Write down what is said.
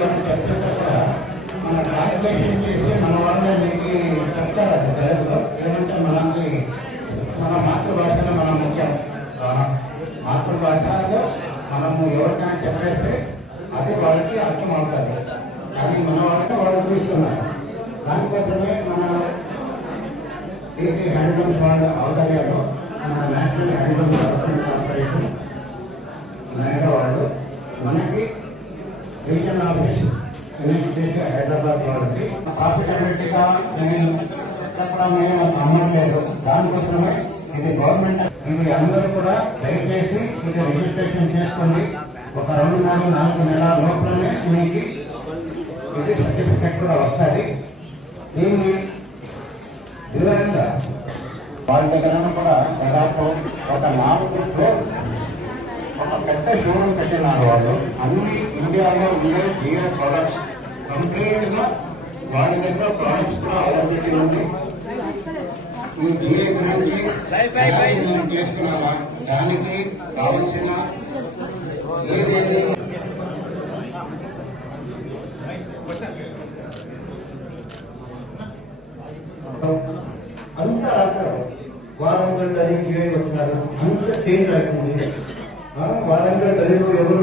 మన ట్రాన్స్లేషన్ చేసి మన వాళ్ళకి చెప్తారు అది తెలుగులో ఏమంటే మనకి మన మాతృభాషలో మనం ముఖ్యం మాతృభాషలో మనము ఎవరికైనా చెప్పేస్తే అది వాళ్ళకి అర్థం అవుతుంది. అది మన వాళ్ళకి వాళ్ళు చూస్తున్నారు. దానికోసమే మన దేశీ హ్యాండ్లూమ్స్ వాళ్ళ ఆధ్వర్యంలో మన నేషనల్ హ్యాండ్లూమ్ డెవలప్మెంట్ కార్పొరేషన్ వాళ్ళు మనకి రీజనల్ ఆఫీస్ హైదరాబాద్ వాళ్ళకి ప్రాఫిటబిలిటీగా నేను మేము అమ్మట్లేదు. దానికోసమే ఇది గవర్నమెంట్ ఇది అందరూ కూడా దయచేసి ఇది రిజిస్ట్రేషన్ చేసుకోండి. ఒక 2, 3, 4 నెలల లోపలనే మీకు ఇది సర్టిఫికెట్ కూడా వస్తుంది. దీన్ని వివరంగా వాళ్ళ దగ్గర కూడా దాదాపు ఒక 4 ఫ్లోర్ ఒక పెద్ద షోరూమ్ పెట్టినారు వాళ్ళు. అన్ని ఇండియాలో ఉండే జియో ప్రొడక్ట్స్ కంప్లీట్ గా వాళ్ళ దగ్గర ప్రొడక్ట్స్ కూడా అవైలబిలిటీ ఉంది. ఈ జియో గురించి చేసుకున్నావా దానికి కావలసిన ఏదేది అంత రాశారు. వారంగా వస్తున్నారు, అంత చేంజ్ అవుతుంది. వారంగా ఎవరు